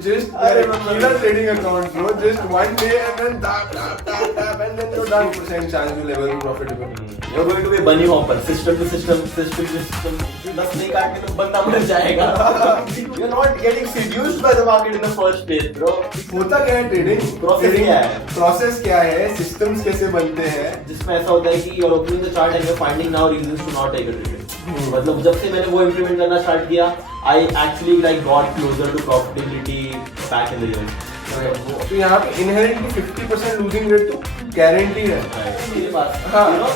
just Kila trading account, bro. Just one day and then tap, and then you're done. Percent chance you'll ever be profitable. You're going to be bunny hopper, system to system. 10 नहीं काटने तो बंदा मर जाएगा. You're not getting seduced by the market in the first place, bro. होता क्या है trading? Process क्या है? Process क्या है? Systems कैसे बनते हैं? जिसमें ऐसा होता है कि you're opening the chart and you're finding now reasons to not take a trade. मतलब जब से मैंने वो implement करना start किया, I actually like got closer to profitability back in the years. तो यहाँ पे inherently 50% losing rate तो guaranteed है. मेरे पास, हाँ, you know,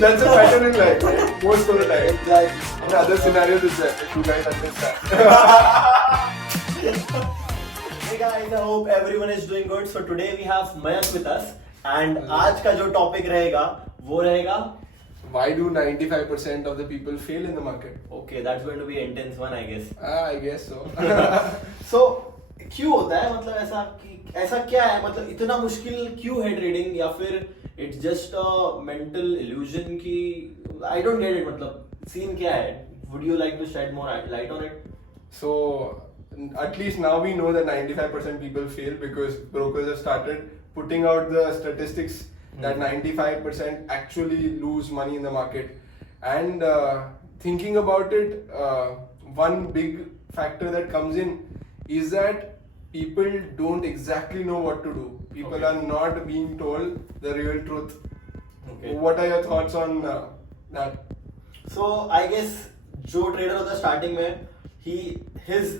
that's a pattern in life, right? Most of the time. Like, In other scenarios is that if you guys understand. Hey guys, I hope everyone is doing good. So today we have Mayank with us and आज का जो topic रहेगा वो रहेगा Why do 95% of the people fail in the market? Okay, that's going to be intense one, I guess. I guess so. So क्यों होता है मतलब ऐसा कि ऐसा क्या है मतलब इतना मुश्किल क्यों है ट्रेडिंग या फिर it's just a mental illusion की आई डोंट गेट इट मतलब सीन क्या है would you like to shed more light on it So at least now we know that 95% people fail because brokers have started putting out the statistics that 95% actually lose money in the market. And thinking about it, one big factor that comes in is that people don't exactly know what to do. People are not being told the real truth. Okay. What are your thoughts on that? So I guess जो trader होता है starting में his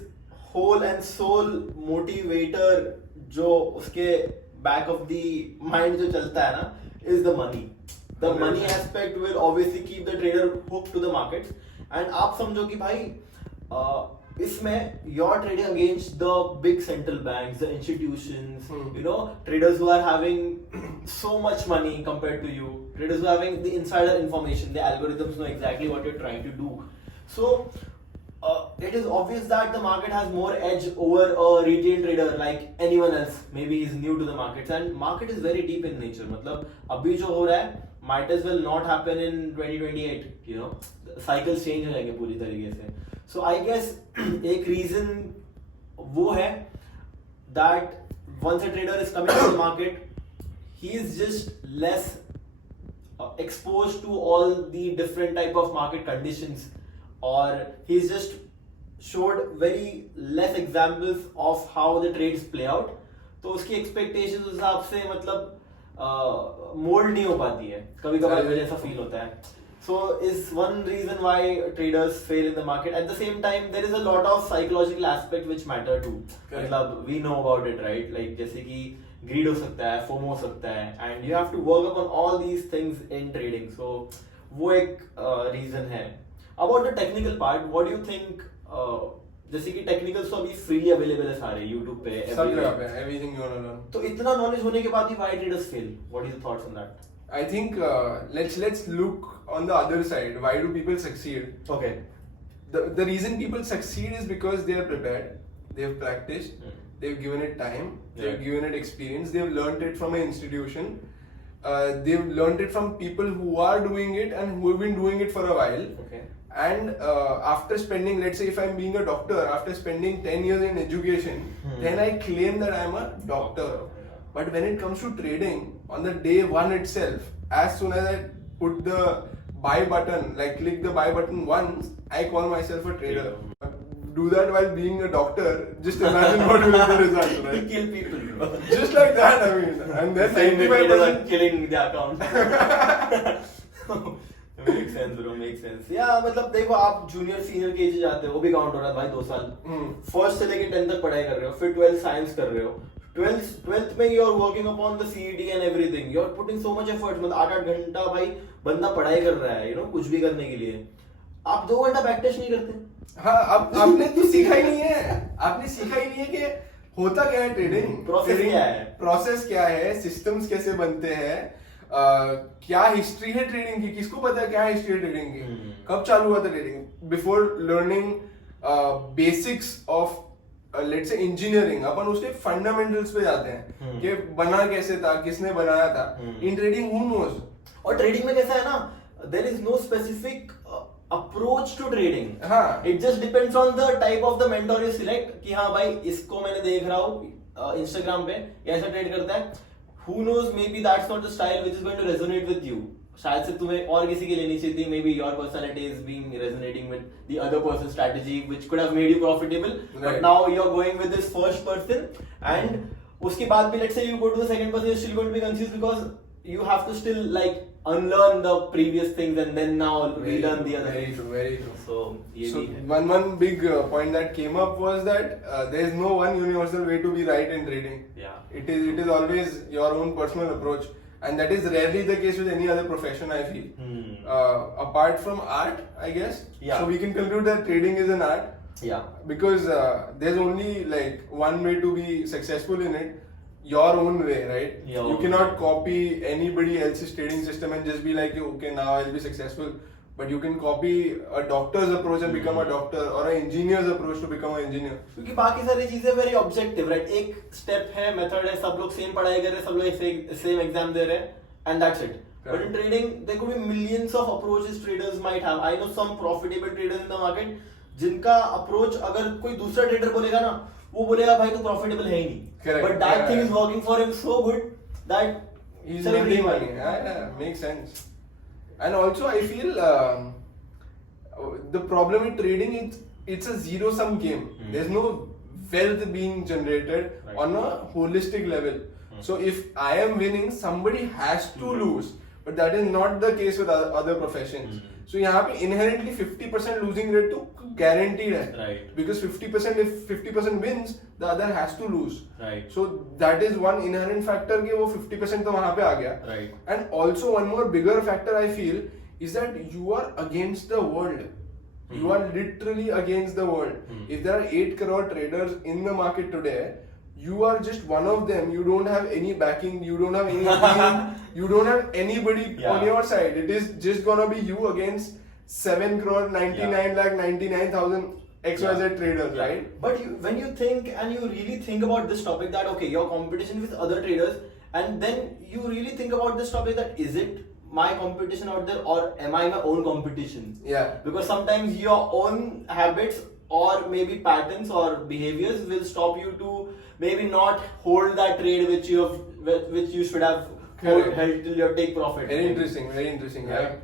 whole and soul motivator जो उसके back of the mind जो चलता है ना is the money. The money aspect will obviously keep the trader hooked to the markets. And आप समझो कि भाई इसमें you're trading against the big central banks, the institutions, you know, traders who are having so much money compared to you, traders who are having the insider information, the algorithms know exactly what you're trying to do. So it is obvious that the market has more edge over a retail trader like anyone else. Maybe he's new to the markets and market is very deep in nature. मतलब अभी जो हो रहा है might as well not happen in 2028. You know, cycles change हो जाएंगे पूरी तरीके से. So I guess एक reason वो है that once a trader is coming to the market, he is just less exposed to all the different type of market conditions, or he's just showed very less examples of how the trades play out. तो उसकी expectations उस हिसाब से मतलब mould नहीं हो पाती है कभी कभार मुझे ऐसा फील होता है. So is one reason why traders fail in the market. At the same time, there is a lot of psychological aspect which matter too. मतलब we know about it, right? Like जैसे कि greed हो सकता है, FOMO हो सकता है, and you have to work upon all these things in trading. So वो एक reason है. About the technical part, what do you think? जैसे कि टेक्निकल्स तो अभी फ्रीली अवेलेबल है सारे YouTube पे, सब जगह पे, everything you wanna learn. तो इतना नॉलेज होने के बाद ही why traders fail? What is your thoughts on that? I think let's look on the other side. Why do people succeed? Okay. The reason people succeed is because they are prepared, they have practiced, they've given it time, they've given it experience, they've learned it from an institution, they've learned it from people who are doing it and who have been doing it for a while. Okay. And after spending, let's say if I'm being a doctor, after spending 10 years in education, then I claim that I'm a doctor. But when it comes to trading, on the day one itself, as soon as I put the buy button, like click the buy button once, I call myself a trader. Do that while being a doctor, just imagine what will be the result, right? Kill people. Just like that, I mean. And then 95% killing the account. Make sense bro, make sense. Yeah, मतलब देखो आप junior senior के as जाते हो वो भी count हो रहा है भाई 2 साल. फर्स्ट से लेके 10th तक पढ़ाई कर रहे हो, फिर 12th साइंस कर रहे हो, 12th में you are working upon the CET and everything, you are putting so much effort. मतलब 8-8 घंटा भाई बंदा पढ़ाई कर रहा है, यू नो, कुछ भी करने के लिए. आप 2 घंटा बैक टेस्ट नहीं करते. हाँ, अब आपने तो सीखा ही नहीं है. आपने सीखा ही नहीं है कि होता क्या है ट्रेडिंग, प्रोसेस क्या है, सिस्टम्स कैसे बनते हैं, क्या हिस्ट्री है ट्रेडिंग की, किसको पता है क्या हिस्ट्री है ट्रेडिंग की, कब चालू हुआ था trading. Before learning basics of let's say engineering, अपन उसके फंडामेंटल्स पे जाते हैं कि बना कैसे था, किसने बनाया था. In trading who knows. और ट्रेडिंग में कैसा है ना, there is no specific approach to trading. हाँ. It just depends on the type of the mentor you select कि हाँ भाई इसको मैंने देख रहा हूँ Instagram पे ऐसा ट्रेड करता है. Who knows, maybe that's not the style which is going to resonate with you. शायद से तुम्हें और किसी की लेनी चाहिए थी. Maybe your personality is being resonating with the other person's strategy, which could have made you profitable. Right. But now you're going with this first person, and उसके बाद भी let's say you go to the second person, you're still going to be confused because you have to still like unlearn the previous things and then now relearn the other Very things. true, very true. So ये So भी है. one big point that came up was that there is no one universal way to be right in trading. Yeah. It is always your own personal approach, and that is rarely the case with any other profession, I feel. Apart from art, I guess. Yeah. So we can conclude that trading is an art Yeah. because there's only like one way to be successful in it. Your own way, right? Your You own cannot way. copy anybody else's trading system and just be like, okay, now I'll be successful. But you can copy a doctor's approach and become a doctor, or an engineer's approach to become an engineer. क्योंकि बाकी सारी चीजें very objective, right? एक step है, method है, सब लोग same पढ़ाई कर रहे हैं, सब लोग सेम एग्जाम दे रहे हैं, and that's it. But in trading, there could be millions of approaches traders might have. I know some profitable traders in the market जिनका अप्रोच अगर कोई दूसरा ट्रेडर बोलेगा ना, वो बोलेगा भाई तो प्रॉफिटेबल है ही नहीं. Correct. But that Yeah, thing yeah. is working for him so good that He's चलो making ठीक है. money. Yeah, makes sense. And also, I feel the problem with trading is it's a zero-sum game. There's no wealth being generated Right. on a holistic level. So if I am winning, somebody has to lose. But that is not the case with other professions. So यहाँ पे inherently 50% losing rate तो guaranteed है. Right. Because 50% if 50% wins, the other has to lose. Right. So that is one inherent factor कि वो 50% तो वहाँ पे आ गया. Right. And also one more bigger factor I feel is that you are against the world. You are literally against the world. If there are 8 crore traders in the market today, you are just one of them. You don't have any backing. You don't have any team. You don't have anybody on your side. It is just gonna be you against 7 crore 99 lakh 99,000 XYZ traders, right? But when you think and you really think about this topic, that okay, your competition with other traders, and then you really think about this topic, that is it my competition out there or am I my own competition? Yeah. Because sometimes your own habits or maybe patterns or behaviors will stop you to maybe not hold that trade which you should have Correct. held till you take profit. Very interesting. Very interesting. Yeah. Right.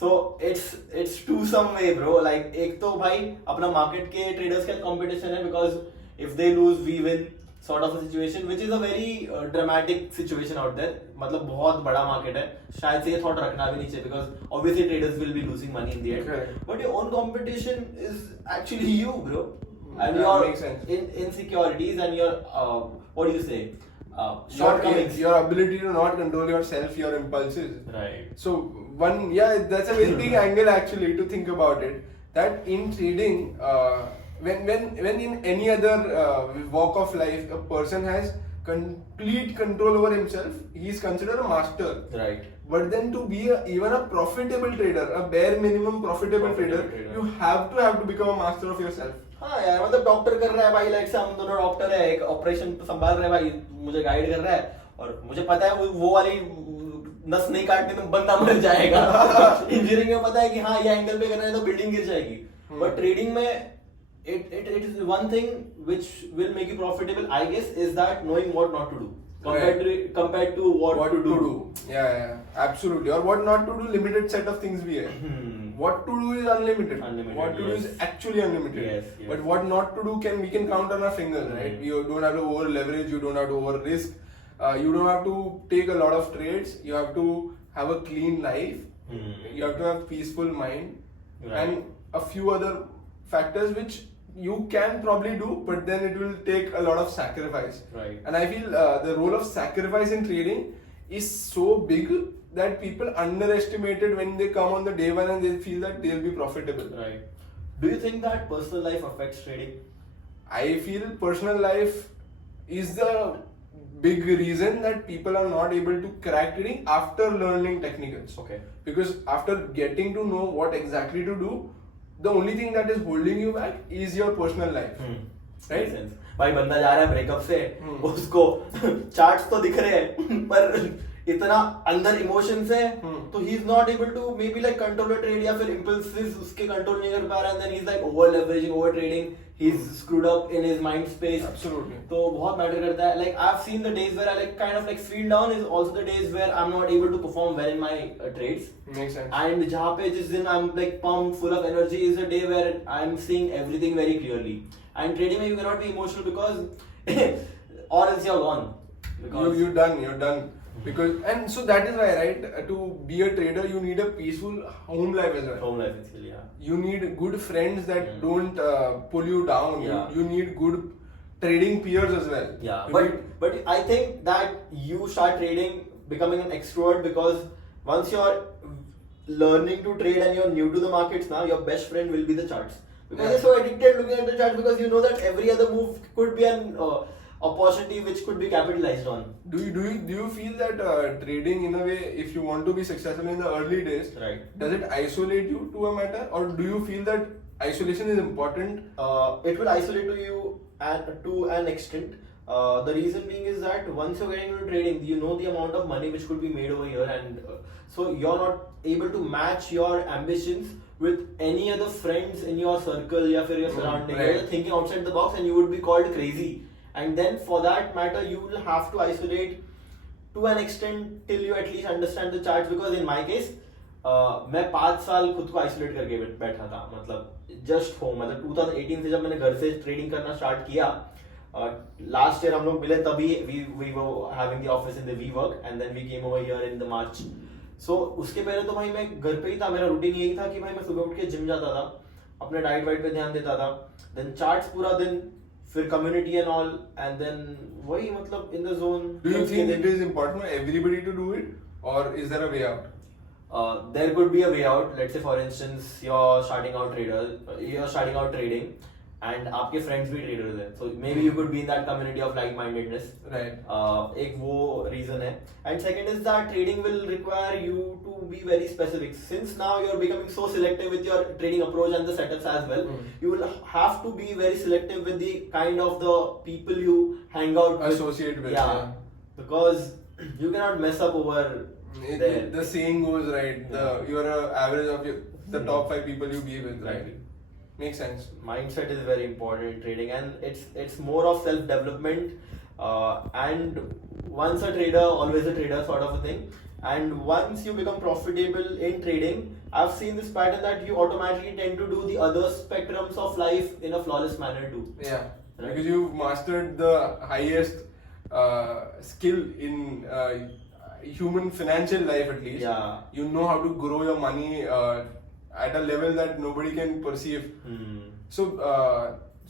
So it's two some way, bro. Like एक तो भाई अपना market के traders का competition है, because if they lose we win sort of a situation, which is a very dramatic situation out there. मतलब बहुत बड़ा market है, शायद से ये thought रखना भी नहीं चाहिए, because obviously traders will be losing money in the end. Correct. But your own competition is actually you, bro. And That your makes sense. insecurities and your what do you say? Shortcomings. Your ability to not control yourself, your impulses. Right. So that's a very big angle actually to think about it. That in trading, when in any other walk of life, a person has complete control over himself, he is considered a master. Right. But then to be even a profitable trader, a bare minimum profitable trader, you have to become a master of yourself. हाँ यार, मतलब doctor कर रहा है भाई, like से हम दोनों डॉक्टर है, एक ऑपरेशन संभाल रहे हैं भाई, मुझे गाइड कर रहा है और मुझे पता है वो वाली नस नहीं काटने तो बंदा मर जाएगा. इंजीनियरिंग में पता है कि हाँ ये एंगल पे करना है तो बिल्डिंग गिर जाएगी. बट ट्रेडिंग में it is one thing which will make you profitable, I guess, is that knowing what not to do compared to what to do. Yeah, absolutely. Or what not to do, limited set of things we have. What to do is unlimited. What to do is actually unlimited. Yes. But what not to do we can count on our fingers, right? You don't have to over leverage, you don't have to over risk, you don't have to take a lot of trades, you have to have a clean life, you have to have peaceful mind, and a few other factors which you can probably do, but then it will take a lot of sacrifice. Right. And I feel the role of sacrifice in trading is so big that people underestimate it when they come on the day one and they feel that they'll be profitable. Right. Do you think that personal life affects trading? I feel personal life is the big reason that people are not able to crack trading after learning technicals. Okay. Because after getting to know what exactly to do, the only thing that is holding you back is your personal life. Right? भाई बंदा जा रहा है breakup से, उसको charts तो दिख रहे हैं पर इतना अंदर इमोशंस है तो he is not able to maybe like control a trade या फिर इम्पल्सिस उसके कंट्रोल नहीं कर पा रहा है, and then he is like over leveraging, over trading, he is screwed up in his mind space. Absolutely. तो बहुत मैटर करता है. Like I have seen the days where I like kind of like feel down is also the days where I am not able to perform well in my trades. Makes sense. And जहाँ पे जिस दिन I'm like pumped, full of energy is a day where I'm seeing everything very clearly. And trading में you cannot be emotional because or else you're gone. Because You're done. Because and so that is why, right? To be a trader, you need a peaceful home life as well. home life actually, yeah. You need good friends that don't pull you down. Yeah. You need good trading peers as well. Yeah, You but I think that you start trading, becoming an extrovert, because once you're learning to trade and you're new to the markets now, your best friend will be the charts. Because Yeah. you're so addicted looking at the charts, because you know that every other move could be an opportunity which could be capitalized on. Do you feel that trading in a way, if you want to be successful in the early days, Right. does it isolate you to a matter, or do you feel that isolation is important? It will isolate you to an extent. The reason being is that once you're getting into trading, you know the amount of money which could be made over here, and so you're not able to match your ambitions with any other friends in your circle or your surrounding. Right. You're thinking outside the box, and you would be called crazy. And then for that matter, you will have to isolate to an extent till you at least understand the charts. Because in my case, मैं 5 साल खुद को isolate करके बैठा था, मतलब just home. मतलब 2018 से जब मैंने घर से ट्रेडिंग करना स्टार्ट किया, लास्ट ईयर हम लोग मिले तभी we were having the office in the WeWork, and then we came over here in the March. So उसके पहले तो भाई मैं घर पे ही था. मेरा रूटीन यही था कि भाई मैं सुबह उठ के जिम जाता था, अपने डाइट वाइट पे ध्यान देता था, देन चार्ट्स पूरा दिन, फिर community and all, and then वही मतलब in the zone. Do you think it is important for everybody to do it, or is there a way out? There could be a way out. Let's say for instance you're starting out trading and आपके friends भी traders हैं, so maybe you could be in that community of like-mindedness. Right. एक वो reason है. And second is that trading will require you to be very specific. Since now you're becoming so selective with your trading approach and the setups as well, you will have to be very selective with the kind of the people you hang out with. Associate with, Yeah. yeah. Because you cannot mess up over there. The saying goes, right? You're a average of the top 5 people you be with, right? Exactly. Makes sense. Mindset is very important in trading, and it's more of self development, and once a trader always a trader sort of a thing. And once you become profitable in trading, I've seen this pattern that you automatically tend to do the other spectrums of life in a flawless manner too. Yeah, Right. because you've mastered the highest skill in human financial life, at least. Yeah. You know how to grow your money at a level that nobody can perceive.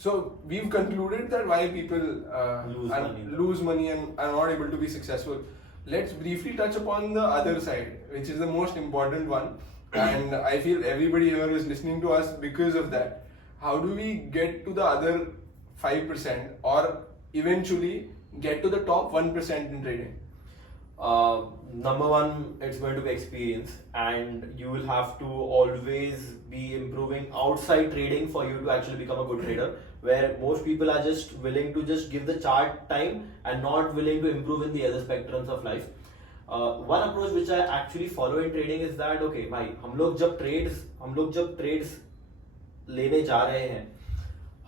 So we've concluded that why people lose money and are not able to be successful. Let's briefly touch upon the other side, which is the most important one. And I feel everybody here is listening to us because of that. How do we get to the other 5% or eventually get to the top 1% in trading? Number one, it's going to be experience, and you will have to always be improving outside trading for you to actually become a good trader, where most people are just willing to just give the chart time and not willing to improve in the other spectrums of life. One approach which I actually follow in trading is that, okay भाई, हम लोग जब trades लेने जा रहे हैं,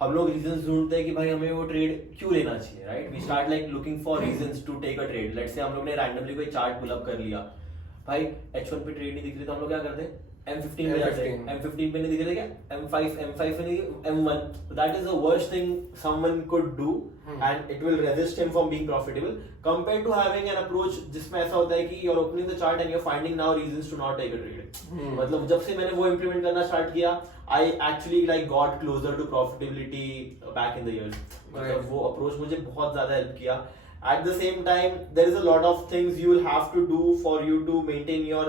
हम लोग रीजंस ढूंढते हैं कि भाई हमें वो ट्रेड क्यों लेना चाहिए, right? We start like looking for reasons to take a trade. Let's say हम लोग ने रैंडमली कोई चार्ट पुल अप कर लिया, भाई H1 पे ट्रेड नहीं दिख रही तो हम लोग क्या करते हैं, M15 पे जाते हैं. M15 पे नहीं दिख रहे क्या, M5 पे नहीं, M1. That is the worst thing someone could do, and it will resist him from being profitable compared to having an approach जिसमें ऐसा होता है कि you're opening the chart and you're finding now reasons to not take a trade. मतलब जब से मैंने वो implement करना start किया, I actually like got closer to profitability back in the years. मतलब वो approach मुझे बहुत ज़्यादा help किया. At the same time, there is a lot of things you will have to do for you to maintain your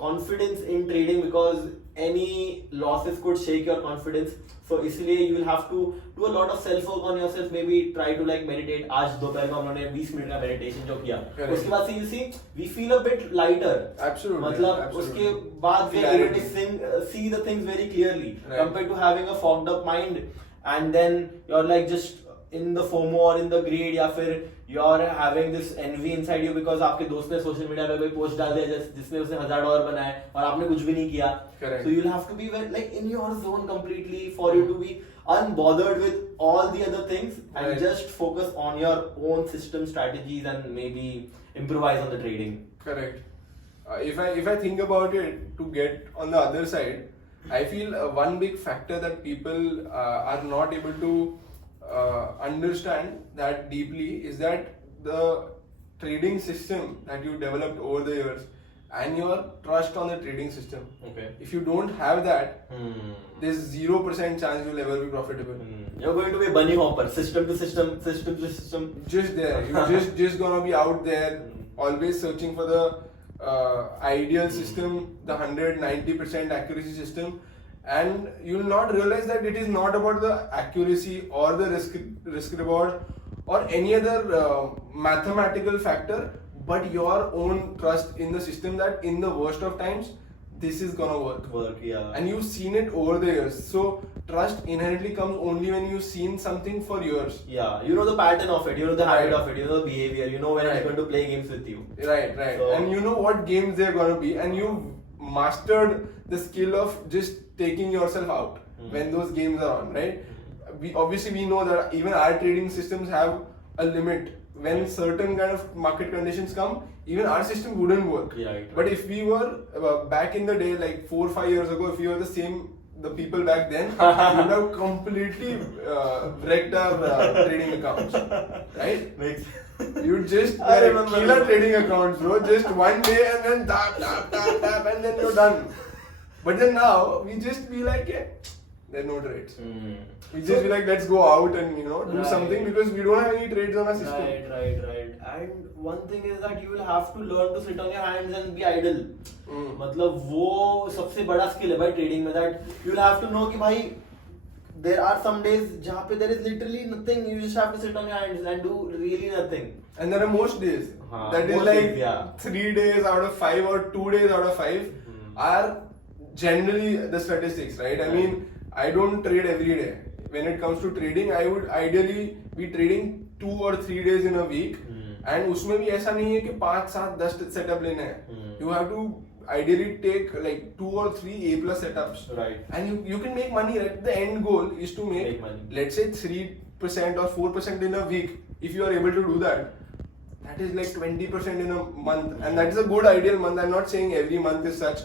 confidence in trading, because any losses could shake your confidence. So इसलिए you will have to do a lot of self work on yourself. Maybe try to like meditate. आज दोपहर को हम लोगों ने 20 minute का meditation जो किया, उसके बाद से you see we feel a bit lighter. Absolutely. मतलब उसके बाद we are able to see the things very clearly, compared to having a fogged up mind, and then you're like just in the FOMO or in the greed, या फिर you're having this envy inside you because आपके दोस्त ने social media पे कोई post डाल दिया जिसने उसने $1000 बनाए और आपने कुछ भी नहीं किया. Correct. So you'll have to be like in your zone completely for you to be unbothered with all the other things and Right. just focus on your own system strategies and maybe improvise on the trading. Correct. If I think about it, to get on the other side, I feel one big factor that people are not able to understand that deeply is that the trading system that you developed over the years and your trust on the trading system. Okay. If you don't have that, there's 0% chance you'll ever be profitable. You're going to be a bunny hopper, system to system, system to system. Just there, you're just gonna be out there, always searching for the ideal system, the 190% accuracy system, and you'll not realize that it is not about the accuracy or the risk reward or any other mathematical factor, but your own trust in the system that in the worst of times this is gonna work. Yeah. And you've seen it over the years. So trust inherently comes only when you've seen something for years. Yeah, you know the pattern of it, you know the habit Right. of it, you know the behavior, you know when Right. it's going to play games with you. Right. So- And you know what games they're gonna be, and you've mastered the skill of just taking yourself out when those games are on, right? We know that even our trading systems have a limit. When certain kind of market conditions come, even our system wouldn't work. Right. But if we were back in the day, like 4 or 5 years ago, if we were the people back then, we would have completely wrecked our trading accounts, right? Makes You just I remember. kill our trading accounts, bro. Just one day and then tap, and then you're done. But then now we just be like, yeah, there are no trades. We just be like, let's go out and do Right. something because we don't have any trades on our system. Right. And one thing is that you will have to learn to sit on your hands and be idle. मतलब वो सबसे बड़ा skill है भाई trading में, that you will have to know कि भाई there are some days जहाँ पे there is literally nothing, you just have to sit on your hands and do really nothing. And there are most days. हाँ, That is most like days, yeah. 3 days out of 5 or 2 days out of 5 are generally the statistics, right? I mean, I don't trade every day. When it comes to trading, I would ideally be trading 2 or 3 days in a week. And उसमें भी ऐसा नहीं है कि 5, 7, 10 setup लेने हैं. You have to ideally take like 2 or 3 A+ setups. Right. And you can make money, right? The end goal is to make money. let's say 3% or 4% in a week. If you are able to do that, that is like 20% in a month, and that is a good ideal month. I'm not saying every month is such,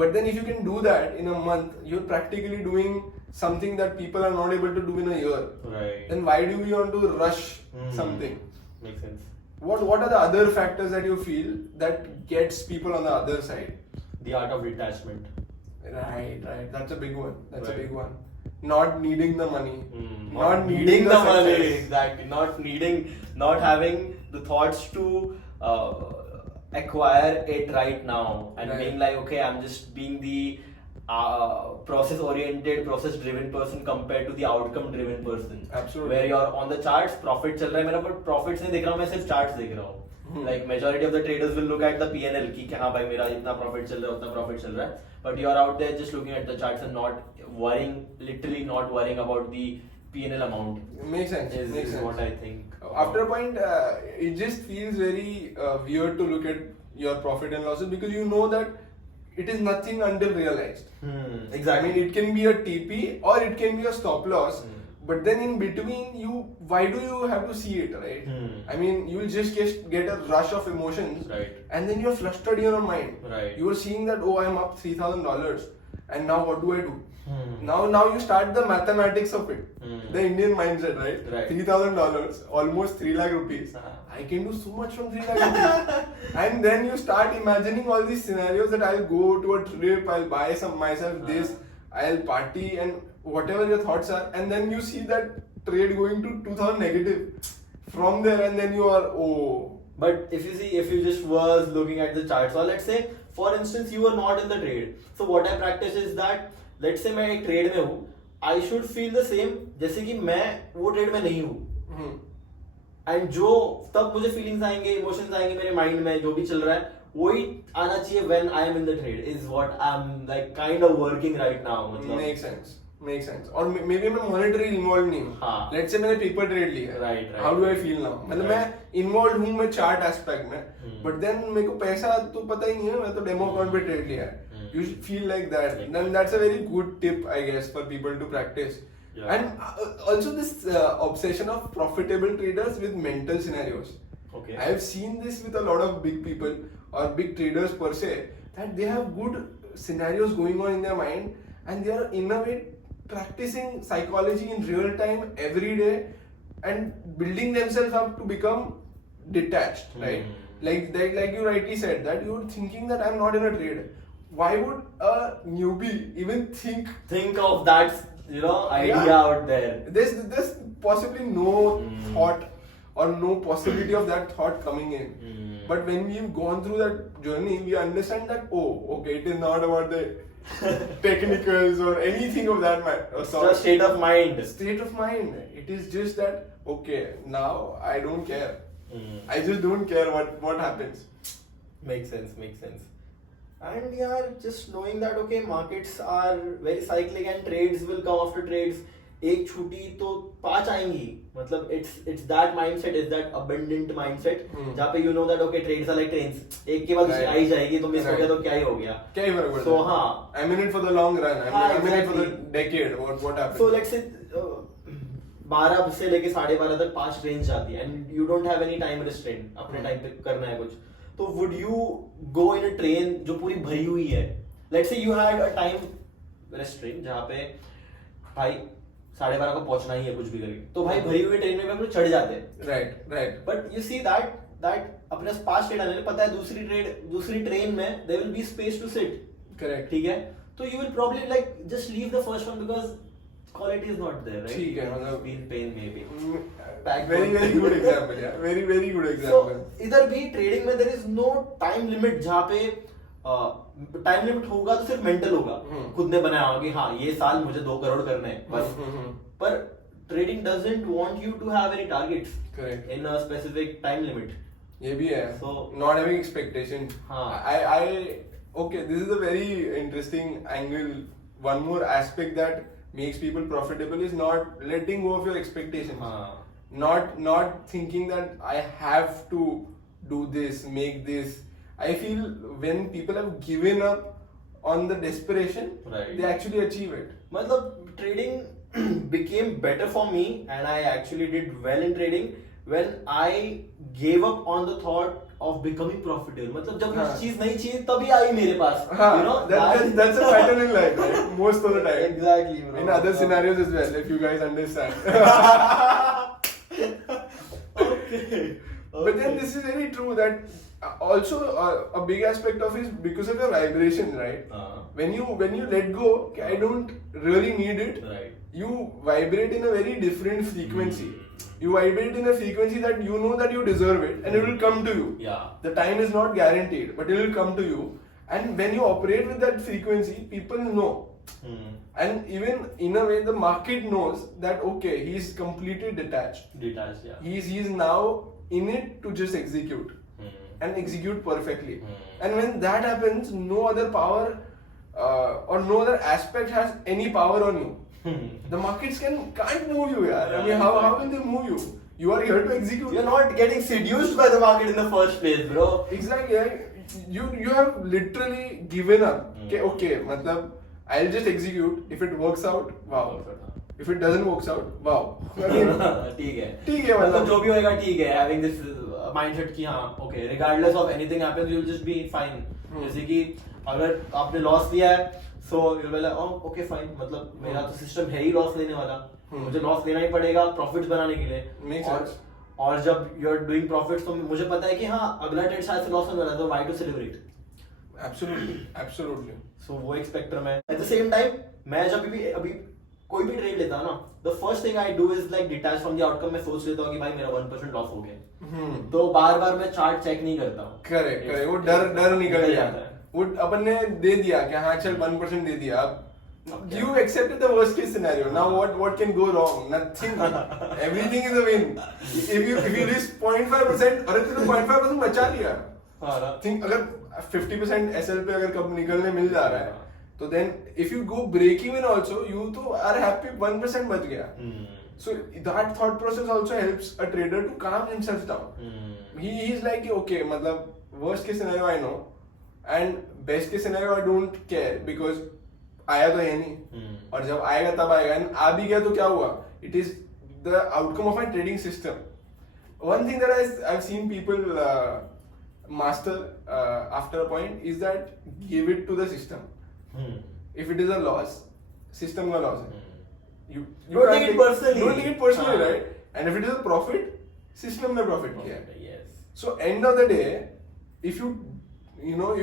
but then if you can do that in a month, you're practically doing something that people are not able to do in a year. Right. Then why do we want to rush something? Makes sense. What are the other factors that you feel that gets people on the other side? The art of detachment. Right. That's a big one. That's Right. a big one. Not needing the money. Not needing the money. success. Exactly. Not having the thoughts to acquire it right now and Right. being like, okay, I'm just being the process-oriented, process-driven person compared to the outcome-driven person. Absolutely. Where you're on the charts, profit चल रहा है मेरा, but profits नहीं देख रहा हूँ, मैं सिर्फ charts देख रहा हूँ. Like majority of the traders will look at the P&L कि हाँ भाई मेरा इतना profit चल रहा है, उतना profit चल रहा है. But you're out there just looking at the charts and literally not worrying about the P&L amount. Makes sense. Is Makes sense. what I think. After a point, it just feels very weird to look at your profit and losses because you know that it is nothing until realized. I Exactly. mean, it can be a TP or it can be a stop loss, but then in between, why do you have to see it, right? I mean, you will just get a rush of emotions, Right. and then you're flustered in your mind. Right. You are seeing that, oh, I'm up $3,000, and now what do I do? Now you start the mathematics of it. The Indian mindset, right? Right. $3,000, almost 3 lakh rupees. I can do so much from 3 lakh rupees. And then you start imagining all these scenarios that I'll go to a trip, I'll buy myself this, I'll party, and whatever your thoughts are. And then you see that trade going to 2,000 negative. From there, and then you are, oh. But if you just was looking at the charts, or let's say, for instance, you were not in the trade. So what I practice is that, let's say मैं एक trade में हूँ, I should feel the same जैसे कि मैं वो trade में नहीं हूँ. And जो तब मुझे feelings आएंगे, emotions आएंगे मेरे mind में, जो भी चल रहा है, वही आना चाहिए when I am in the trade, is what I'm like kind of working right now. मतलब. Makes sense. Make sense. और मे बी मैं मॉनेटरी इन्वॉल्व नहीं हूँ. हाँ. लेट्स से मैंने पेपर ट्रेड लिया है. Right, right. How do I feel now? मतलब मैं इन्वॉल्व हूँ मैं चार्ट एस्पेक्ट में, बट देन मेरे को पैसा तो पता ही नहीं है, मैं तो डेमो अकाउंट पे ट्रेड लिया है. You should feel like that. Then that's a very good tip, I guess, for people to practice. Yeah. And also this obsession of profitable traders with mental scenarios. Okay. I have seen this with a lot of big people or big traders per se, that they have good scenarios going on in their mind and they are in a way practicing psychology in real time every day and building themselves up to become detached, right? Like you rightly said that you're thinking that I'm not in a trade. Why would a newbie even think of that, idea Yeah. out there? there's possibly no thought or no possibility of that thought coming in. But when we've gone through that journey, we understand that, oh, okay, it is not about the technicals or anything of that sort. Just state of mind. State of mind. It is just that, okay, now I don't care. I just don't care what happens. Makes sense. And yeah, just knowing that, okay, markets are very cyclic and trades will come after trades. एक छुट्टी तो 5 आएंगी. मतलब it's that mindset, it's that abundant mindset जहाँ पे you know that okay, trades are like trains. एक के बाद दूसरी आ ही जाएगी, तो मिस हो गया तो क्या ही हो गया. क्या ही फर्क पड़ता So है? हाँ. I'm in it for the long run. I'm in it for the exactly. decade. What happens? So let's say 12 से लेके 12:30 तक 5 ट्रेन्स जाती है and you don't have any time restraint, अपने टाइम पे करना है कुछ, तो would you go in a train जो पूरी भरी हुई है? Let's say you had a time restraint जहाँ पे भाई 12:30 को पहुंचना ही है कुछ भी करके, तो भाई भरी हुई ट्रेन में हम लोग चढ़ जाते हैं. Right. But you see that अपने 5 ट्रेन आने पता है दूसरी ट्रेन में there will be space to sit. Correct. ठीक है, तो you will probably like just leave the first one because quality is not there, right? ठीक है, मतलब be in pain maybe. Very good example. Yeah, very good So example. इधर भी trading में there is no time limit जहाँ पे time limit होगा तो सिर्फ मेंटल होगा. खुद ने बनाया होगा कि हाँ ये साल मुझे 2 करोड़ करने हैं बस. पर trading doesn't want you to have any targets. Correct. In a specific time limit. ये भी है. So Not having expectations. हाँ. Okay, this is a very interesting angle. One more aspect that makes people profitable is not letting go of your expectations. हाँ. Not thinking that I have to do this, make this. I feel when people have given up on the desperation, Right. they actually achieve it. मतलब trading became better for me and I actually did well in trading when I gave up on the thought of becoming profitable. मतलब जब हाँ. कुछ चीज नहीं चाहिए तभी आई मेरे पास. हाँ, You know, that's a pattern in life, right? Most of the time. Exactly, bro. In other scenarios as well, if you guys understand. Okay. But then this is very true that also a big aspect of it is because of your vibration, right? When you let go, okay, I don't really need it. Right. You vibrate in a very different frequency. You vibrate in a frequency that you know that you deserve it and it will come to you. Yeah. The time is not guaranteed, but it will come to you. And when you operate with that frequency, people know. And even in a way, the market knows that okay, he's completely detached. Detached, yeah. He's now in it to just execute and execute perfectly. And when that happens, no other power or no other aspect has any power on you. The markets can't move you, yaar. I mean, how can they move you? You are here to execute. You're not getting seduced by the market in the first place, bro. Exactly. You have literally given up. Okay, matlab, I'll just execute. If it works out, wow. If it doesn't work out, wow. I mean, ठीक है. ठीक है, मतलब मतलब जो भी होएगा ठीक है. Having this mindset कि हाँ, okay, regardless of anything happens, you'll just be fine. जैसे कि अगर आपने लॉस लिया है, so you'll be like, oh, okay, fine. मतलब मेरा तो सिस्टम है ही लॉस लेने वाला. मुझे लॉस लेना ही पड़ेगा प्रॉफिट्स बनाने के लिए. Makes sense. और जब you're doing profits तो मुझे पता है कि हाँ अगला ट्रेड शायद से लॉस होने वाला है, तो why to celebrate? Absolutely. So वो एक्सपेक्टर मैं. At the same time मैं जब भी अभी कोई भी ट्रेड लेता हूँ ना, the first thing I do is like detach from the outcome. मैं सोच लेता हूँ कि भाई मेरा 1% लॉस हो गया. तो बार मैं चार्ट चेक नहीं करता हूँ. करेक्ट. वो डर निकल जाता है. वो अपन ने दे दिया कि हाँ चल 1% दे दिया. अब you accepted the worst case scenario. Now what can go wrong? Nothing. Everything is a win. If you risk 0.5%, अरे तूने 0.5% बचा लिया. हाँ ना. Think अगर 50% SL पे अगर कब निकलने मिल जा रहा है, तो then if you go break even also, you तो are happy 1% बच गया. So that thought process also helps a trader to calm himself down. He is like okay, मतलब worst case scenario I know and best case scenario I don't care because आया तो है नहीं और जब आएगा तब आएगा and आ भी गया तो क्या हुआ? It is the outcome of my trading system. One thing that I've seen people master after a point is that give it to the system. If it is a loss, system का loss है. You Don't can't take it personally. Don't take it personally, हाँ. right? And if it is a profit, system ने profit किया. Yes. So end of the day, if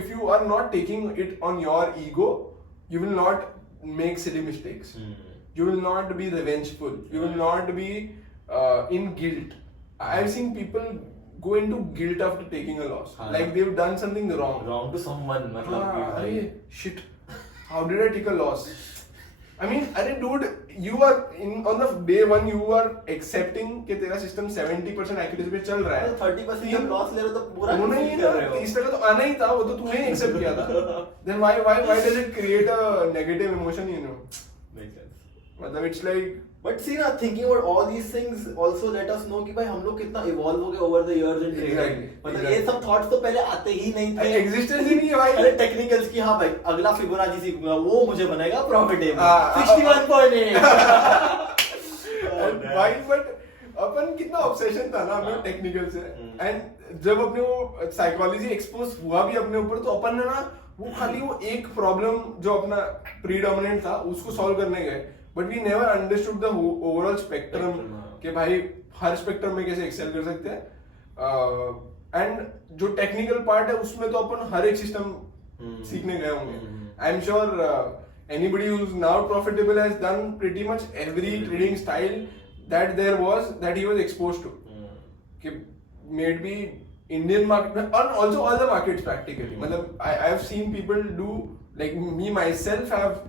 if you are not taking it on your ego, you will not make silly mistakes. You will not be revengeful. You will not be in guilt. I've seen people go into guilt after taking a loss. हाँ. Like they've done something wrong. Wrong to someone, मतलब हाँ, कि अरे shit. How did I take a loss? I mean, अरे dude, you are on the day one you are accepting कि तेरा system 70% accuracy पे चल रहा है. 30% जब लॉस ले रहे हो तो पूरा होना ही कर रहे ना, हो. 30% तो आना ही था, वो तो तूने accept किया था. Then why does it create a negative emotion, Makes sense. मतलब it's like But see ना, thinking about all these things also let us know कि भाई हम लोग कितना evolve हो गए over the years in trading. Exactly, मतलब ये सब thoughts तो पहले आते ही नहीं थे. existence ही नहीं है भाई. अरे technicals की हाँ भाई अगला फिबोनाची सीखूंगा वो मुझे बनेगा profitable. हाँ, 61.8. Why but अपन कितना ऑब्सेशन था ना अपने टेक्निकल से एंड जब अपने वो साइकोलॉजी एक्सपोज हुआ भी अपने ऊपर तो अपन ने ना वो खाली वो एक प्रॉब्लम जो अपना प्रीडोमिनेंट था उसको सॉल्व करने गए but we never understood the overall spectrum कि भाई हर स्पेक्ट्रम में कैसे एक्सेल कर सकते हैं एंड जो टेक्निकल पार्ट है उसमें तो अपन हर एक सिस्टम सीखने गए होंगे I am sure anybody who's now profitable has done pretty much every trading style that there was that he was exposed to. Maybe Indian market and also all the markets practically. I have seen people do like me myself have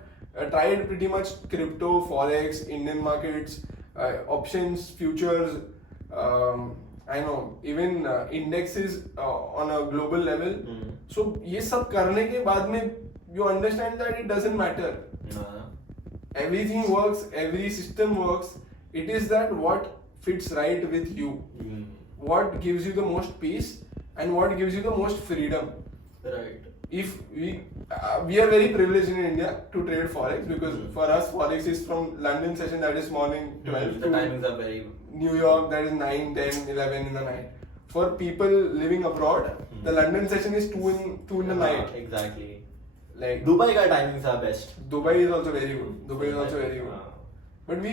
tried pretty much crypto, forex, Indian markets, options, futures. I know even indexes on a global level. So ये सब करने के बाद में you understand that it doesn't matter. Everything works, every system works. It is that what fits right with you. What gives you the most peace and what gives you the most freedom. Right. If we are very privileged in India to trade forex because for us forex is from London session that is morning 12 The timings are very New York that is 9, 10, 11 in the night. For people living abroad, the London session is 2 in the night. Exactly. Like Dubai का timings are best. Dubai is also very good. Dubai is also very good. But we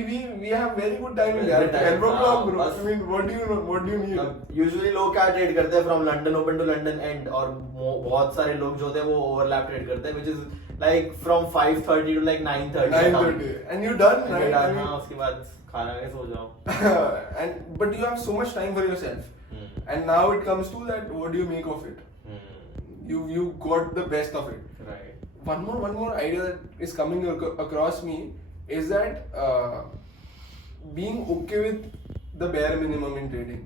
have very good timing Very there. good timing, 12 o'clock, bro. बस. I mean, what do you need? Usually लोग क्या trade करते हैं from London open to London end और बहुत सारे लोग जो होते हैं वो overlap ट्रेड करते हैं which is like from 5:30 to like 9:30. 9:30, and you done, And right? you're done, I mean, हाँ, उसके बाद खाना खा के सो जाओ. but you have so much time for yourself, and now it comes to that. What do you make of it? You got the best of it. Right. One more idea that is coming across me is that being okay with the bare minimum in trading,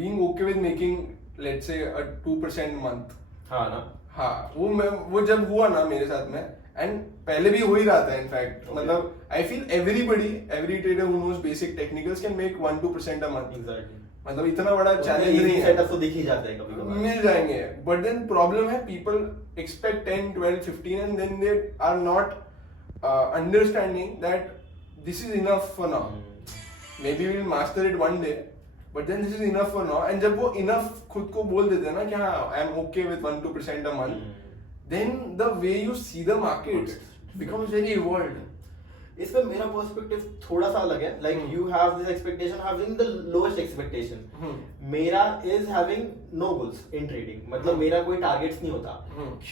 being okay with making let's say a 2% month. हाँ ना. हाँ वो जब हुआ ना मेरे साथ में एंड पहले भी हो ही रहा था इनफैक्ट मतलब I feel every trader who knows basic technicals can make 1-2% a month. Exactly. मतलब इतना बड़ा चैलेंज नहीं है. सेटअप तो दिख ही जाते हैं कभी कभी. मिल जाएंगे बट देन प्रॉब्लम है people expect 10, 12, 15 and then they are not understanding that this is enough for now. Maybe will master it one day but then this is enough for now and जब वो enough खुद को बोल देते हैं ना कि हाँ I am okay with 1-2% a month, then the way you see the markets becomes very evolved. इसमें मेरा पर्सपेक्टिव थोड़ा सा अलग है. Like you have this expectation having the lowest expectation. मेरा is having no goals in trading. मतलब मेरा कोई टारगेट्स नहीं होता.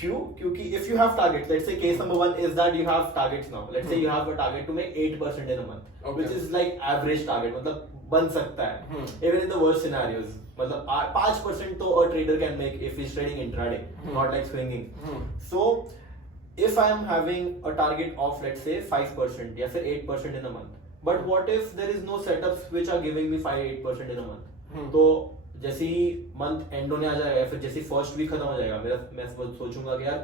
क्यों? क्योंकि if you have targets, let's say case number 1 is that you have targets now. Let's say you have a target to make 8% in a month which is like average target. मतलब बन सकता है even in the worst scenarios. मतलब 5% तो a trader can make if he is trading intraday, not like swinging. So if I am having a target of let's say 5% या फिर 8% in a month, but what if there is no setups which are giving me 5-8% in a month? तो जैसे ही month and होने आ जाएगा या फिर जैसे first week खत्म हो जाएगा मैं सोचूंगा कि यार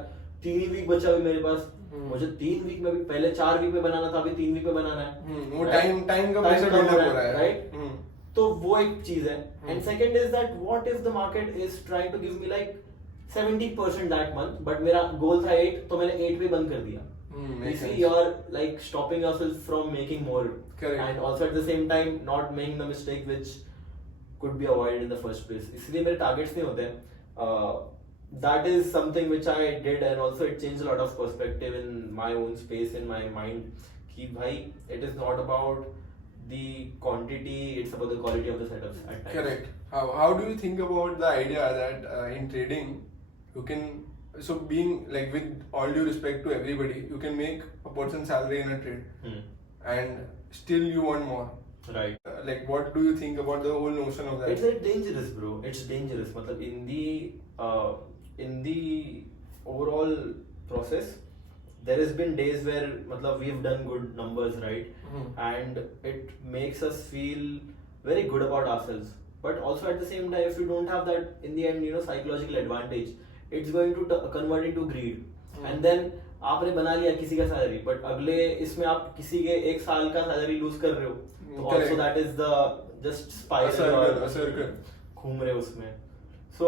3 वीक बचा भी मेरे पास, मुझे 3 वीक में भी, पहले 4 वीक में बनाना था, अभी 3 वीक में बनाना है. वो Right? टाइम का Time प्रेशर कम बिल्डअप हो हो रहा है, right? तो वो एक चीज है. And second is that what if the market is trying to give me like 70% that month, but मेरा गोल था 8, तो मैंने 8 पे बंद कर दिया. You see, you're like stopping yourself from making more. Correct. And also at the same time not making the mistake which could be avoided in the first place. इसलिए मेरे targets नहीं होते हैं. That is something which I did, and also it changed a lot of perspective in my own space, in my mind. कि भाई, it is not about the quantity, it's about the quality of the setups at times. Correct. How do you think about the idea that in trading you can, so being like, with all due respect to everybody, you can make a person's salary in a trade and still you want more. Right. Like, what do you think about the whole notion of that? It's like dangerous, bro. It's dangerous. मतलब in the overall process, there has been days where मतलब we've done good numbers, right? And it makes us feel very good about ourselves. But also at the same time, if you don't have that, in the end, psychological advantage, it's going to convert into greed. And then आपने बना लिया किसी का salary, but अगले इसमें आप किसी के 1 साल का सैलरी लूज कर रहे हो, तो also that is the just spiral, a circle. घूम रहे हो उसमें. So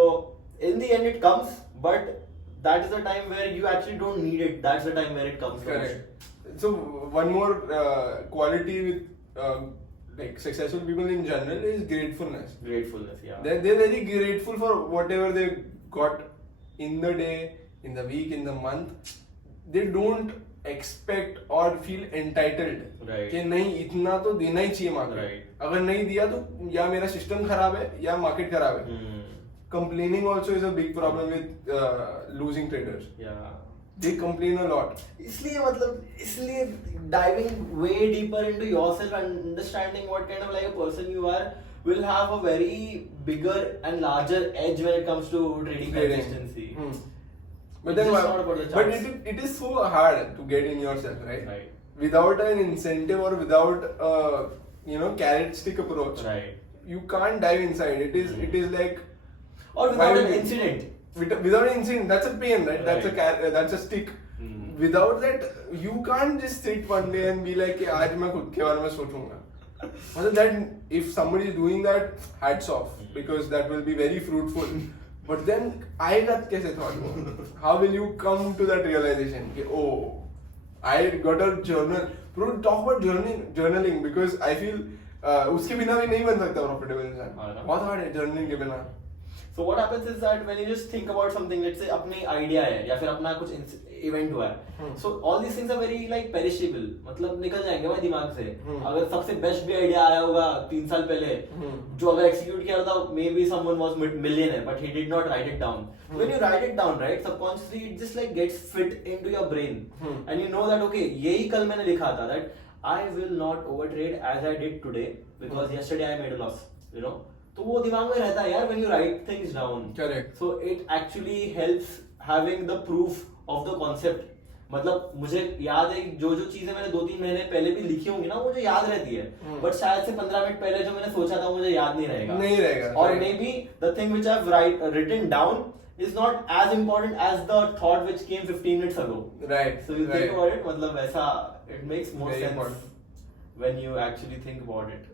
in the end it comes, but that is the time where you actually don't need it. That's the time where it comes. Correct. So one more quality with like successful people in general is gratefulness. Gratefulness, yeah. They're very grateful for whatever they got in the day, in the week, in the month. They don't expect or feel entitled. Right. कि नहीं इतना तो देना ही चाहिए market. Right. अगर नहीं दिया तो या मेरा सिस्टम खराब है या मार्केट खराब है. Complaining also is a big problem with losing traders. Yeah. They complain a lot. इसलिए diving way deeper into yourself and understanding what kind of like a person you are will have a very bigger and larger edge when it comes to trading consistency. But It's then, just not about the but charts. it is so hard to get in yourself, right? Right. Without an incentive or without carrot stick approach, Right. you can't dive inside. It is like, Or without Why an would you- incident. without an incident, that's a pain, right? Right. That's a stick. Without that, you can't just sit one day and be like, आज मैं खुद के बारे में सोचूंगा. मतलब that if somebody is doing that, hats off, because that will be very fruitful. But then आएगा कैसे thought वो? How will you come to that realization कि oh, I got a journal. Bro, talk about journaling because I feel उसके बिना भी नहीं बन सकता profitable इंसान. बहुत hard है journaling के बिना. So what happens is that when you just think about something, let's say अपनी idea है या फिर अपना कुछ event हुआ है, so all these things are very like perishable. मतलब निकल जाएंगे भाई दिमाग से. अगर सबसे best भी idea आया होगा 3 साल पहले, जो अगर execute किया था, maybe someone was millionaire, but he did not write it down. When you write it down, right, subconsciously it just like gets fit into your brain, and you know that okay, यही कल मैंने लिखा था, that I will not overtrade as I did today because yesterday I made a loss, तो वो दिमाग में रहता है यार when you write things down. Correct. So it actually helps having the proof of the concept. मतलब मुझे याद है जो चीजें मैंने 2-3 महीने पहले भी लिखी होंगी ना, मुझे याद रहती है, बट शायद से 15 मिनट पहले जो मैंने सोचा था मुझे याद नहीं रहेगा. और maybe the thing which I've written down is not as important as the thought which came 15 minutes ago. Right. So you think about it, मतलब वैसा it makes more Very sense important. when you actually think about it.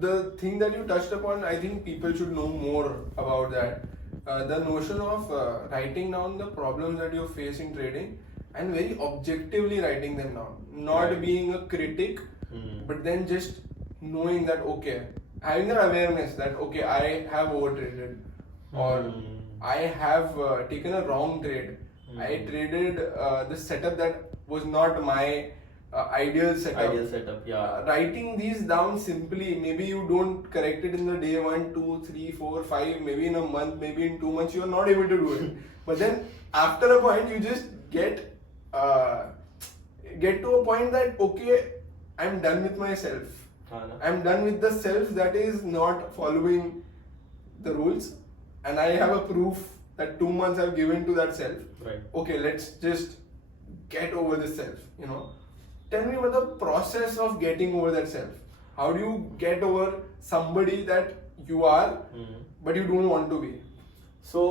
The thing that you touched upon, I think people should know more about that. The notion of writing down the problems that you face in trading and very objectively writing them down. Not Right. being a critic, but then just knowing that, okay, having that awareness that, okay, I have overtraded or I have taken a wrong trade. I traded the setup that was not my ideal setup. Yeah. Writing these down simply, maybe you don't correct it in the day 1, 2, 3, 4, 5, maybe in a month, maybe in 2 months, you are not able to do it. But then after a point, you just get to a point that, okay, I'm done with myself. I'm done with the self that is not following the rules, and I have a proof that 2 months I've given to that self. Right. Okay, let's just get over this self, Tell me about the process of getting over that self. How do you get over somebody that you are, but you don't want to be? So,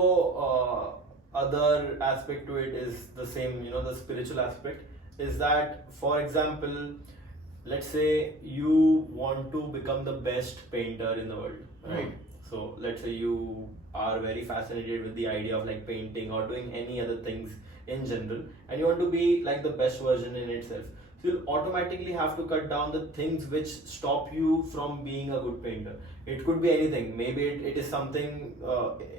other aspect to it is the same, the spiritual aspect. is that, for example, let's say you want to become the best painter in the world, right? So let's say you are very fascinated with the idea of like painting or doing any other things in general, and you want to be like the best version in itself. So you'll automatically have to cut down the things which stop you from being a good painter. It could be anything. Maybe it is something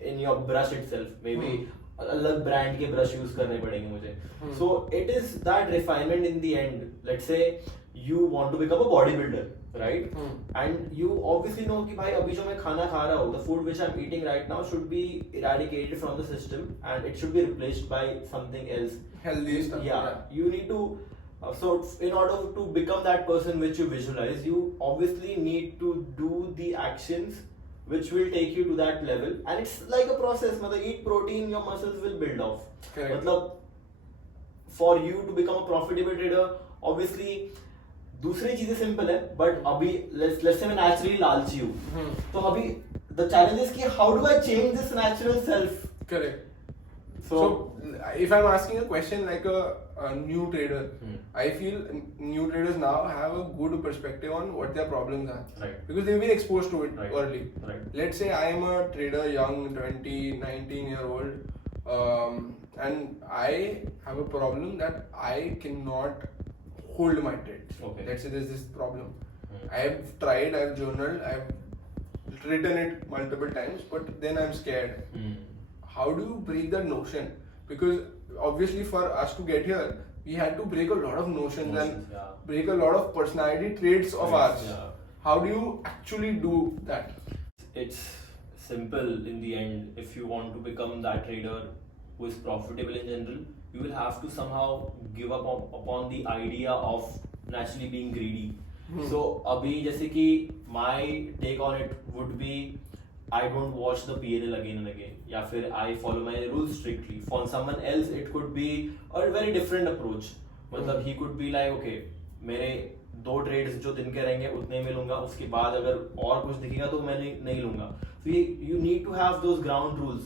in your brush itself. Maybe अलग brand के brush use करने पड़ेंगे मुझे. So it is that refinement in the end. Let's say you want to become a bodybuilder, right? And you obviously know कि भाई अभी जो मैं खाना खा रहा हूँ, the food which I'm eating right now should be eradicated from the system and it should be replaced by something else. Healthy stuff. Yeah, you need to. So in order to become that person which you visualize, you obviously need to do the actions which will take you to that level, and it's like a process. मतलब eat protein, your muscles will build off. Correct. मतलब for you to become a profitable trader, obviously दूसरी चीजें simple है, but अभी let's say मैं naturally लालची हूँ, तो अभी the challenge is कि how do I change this natural self? Correct. So if I'm asking a question like a new trader, I feel new traders now have a good perspective on what their problems are. Right. Because they've been exposed to it Right. early. Right. Let's say I am a trader, young, 20, 19-year-old, and I have a problem that I cannot hold my trades. Okay. Let's say there's this problem. I've tried, I've journaled, I've written it multiple times, but then I'm scared. How do you break that notion? Because obviously for us to get here, we had to break a lot of notions and yeah. break a lot of personality traits of ours. Yeah. How do you actually do that? It's simple in the end. If you want to become that trader who is profitable in general, you will have to somehow give up upon the idea of naturally being greedy. So अभी जैसे कि my take on it would be I don't watch the PNL again and again, या फिर I follow my rules strictly. For someone else it could be a very different approach. मतलब he could be like okay, मेरे 2 trades जो दिन के रहेंगे उतने में लूंगा, उसके बाद अगर और कुछ दिखेगा तो मैं नहीं लूंगा. So you need to have those ground rules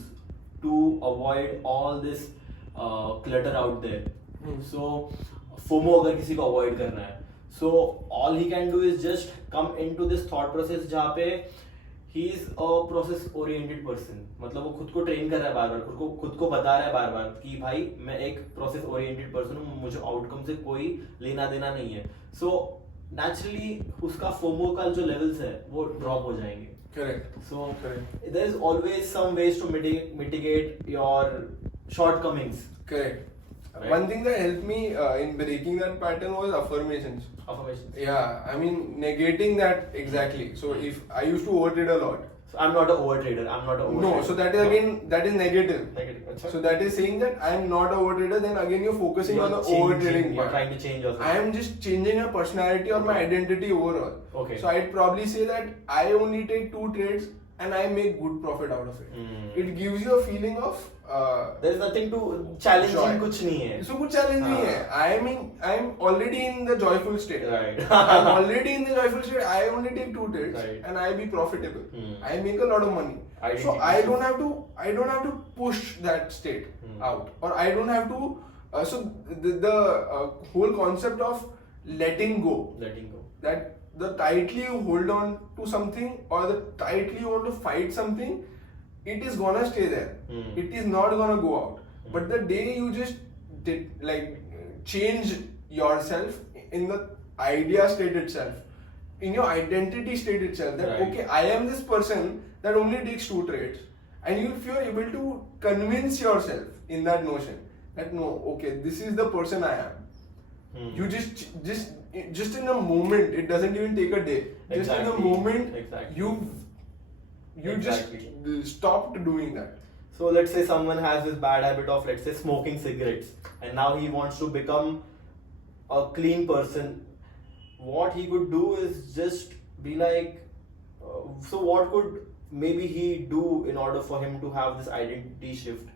to avoid all this clutter out there. So FOMO अगर किसी को avoid करना है, so all he can do is just come into this thought process जहाँ पे he is a process oriented person. मतलब वो खुद को ट्रेन कर रहा है बार बार, खुद को बता रहा है बार बार कि भाई मैं एक प्रोसेस ओरिएंटेड पर्सन हूँ, मुझे आउटकम से कोई लेना देना नहीं है. सो नेचुरली उसका फोमो का जो लेवल्स है वो ड्रॉप हो जाएंगे. Correct. So Correct. there is always some ways to mitigate your shortcomings. Correct. Right. One thing that helped me in breaking that pattern was affirmations. Affirmations. Yeah, I mean negating that exactly. So if I used to overtrade a lot. So I'm not an overtrader. No, so that is again that is negative. Negative. Achha. So that is saying that I am not a overtrader. Then again you're focusing on the overtrading You're part. trying to change yourself. I am just changing my personality or my identity overall. Okay. So I'd probably say that I only take 2 trades and I make good profit out of it. It gives you a feeling of There is nothing to challenging. joy. कुछ नहीं है. So कुछ challenge नहीं है. I'm already in the joyful state. Right. I'm already in the joyful state. I only take 2 trades Right. and I be profitable. Hmm. I make a lot of money. So Identity I shift. don't have to push that state out, or I don't have to. So the whole concept of letting go, Letting go. that the tightly you hold on to something or the tightly you want to fight something, it is gonna stay there. It is not gonna go out. But the day you just change yourself in the idea state itself, in your identity state itself, that Right. okay, I am this person that only takes 2 trades, and if you are able to convince yourself in that notion that no, okay, this is the person I am. You just in a moment, it doesn't even take a day. Just in a Exactly. moment, Exactly. you Exactly. just stopped doing that. So let's say someone has this bad habit of, let's say, smoking cigarettes, and now he wants to become a clean person. What he could do is just be like, so what could maybe he do in order for him to have this identity shift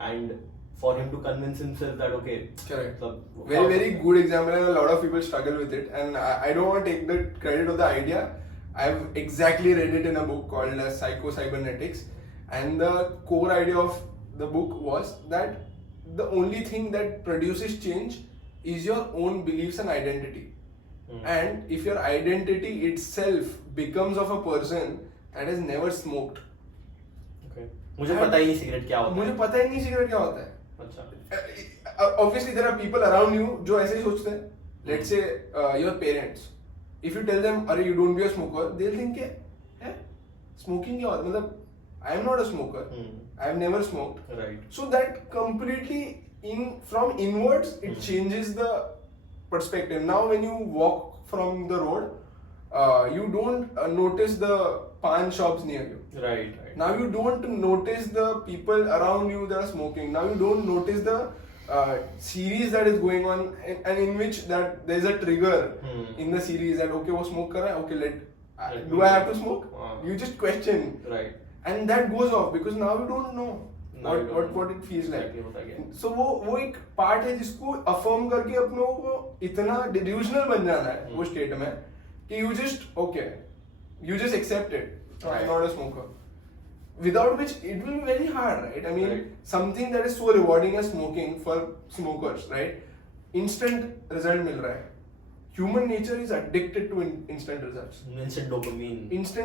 and for him to convince himself that okay, Correct. so Very good example, and a lot of people struggle with it. And I don't want to take the credit of the idea. I've exactly read it in a book called Psycho Cybernetics, and the core idea of the book was that the only thing that produces change is your own beliefs and identity. And if your identity itself becomes of a person that has never smoked. Okay. मुझे पता ही नहीं cigarette क्या होता है. मुझे पता ही नहीं cigarette क्या होता है. अच्छा. Obviously there are people around you जो ऐसे ही सोचते हैं. Let's say your parents. If you tell them, अरे you don't be a smoker, they'll think है smoking क्या होता है. मतलब I am not a smoker. I have never smoked. Right. So that completely from inwards it changes the perspective. Now when you walk from the road, you don't notice the pan shops near you. Right. Now you don't notice the people around you that are smoking. Now you don't notice the series that is going on and in which that there's a trigger in the series that okay वो smoke कर रहा है, okay do I have to smoke? You just question. Right. And that goes off because now you don't know what it feels like. So वो एक part है जिसको affirm करके अपनों को इतना डिल्यूजनल बन जाना है वो स्टेट में कि you just accept it. I'm not a smoker. Without which it will be very hard, right? I mean, something that is so rewarding as smoking for smokers, right? Instant result मिल रहा है. Human nature is addicted to instant results. Instant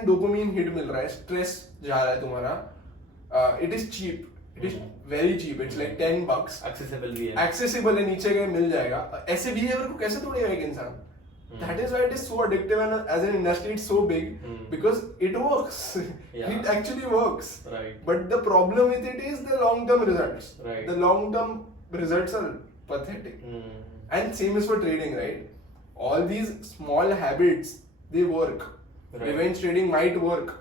dopamine hit मिल रहा है. Stress जा रहा है तुम्हारा. It is cheap. It is very cheap. It's like $10. Accessible भी है. Accessible है, नीचे गए मिल जाएगा. ऐसे behavior को कैसे तोड़ेगा एक इंसान? That is why it is so addictive and as an industry it's so big because it works. It actually works. Right. But the problem with it is the long-term results. Right. The long-term results are pathetic. And same is for trading, right? All these small habits, they work. Right. Revenge trading might work.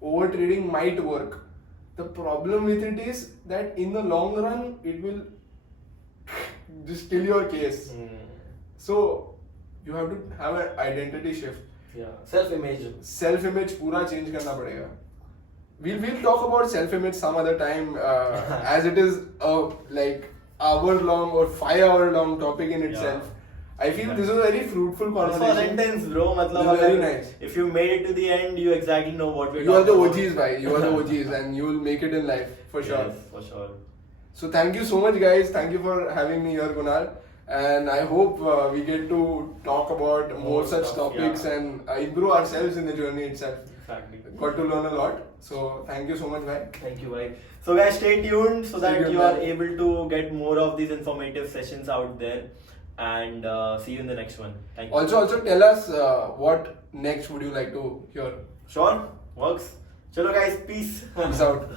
Over trading might work. The problem with it is that in the long run, it will just kill your case. So, you have to have an identity shift. Yeah. Self-image. Self-image पूरा change करना पड़ेगा. We'll talk about self-image some other time as it is a like hour-long or 5-hour-long topic in itself. Yeah. I feel this is a very fruitful conversation. This was intense, bro. मतलब very nice. If you made it to the end, you exactly know what we're You are the talking OGs, bhai. You are the OGs, and you will make it in life for sure. Yes, for sure. So thank you so much, guys. Thank you for having me here, Kunal. And I hope we get to talk about more such stuff, topics and improve ourselves in the journey itself. Exactly. Got to learn a lot. So thank you so much, bhai. Thank you, bhai. So guys, stay tuned so Stay that tuned, you are man. able to get more of these informative sessions out there. And see you in the next one. Thank you. Also tell us what next would you like to hear. Sure, works. Chalo guys, peace. Peace out.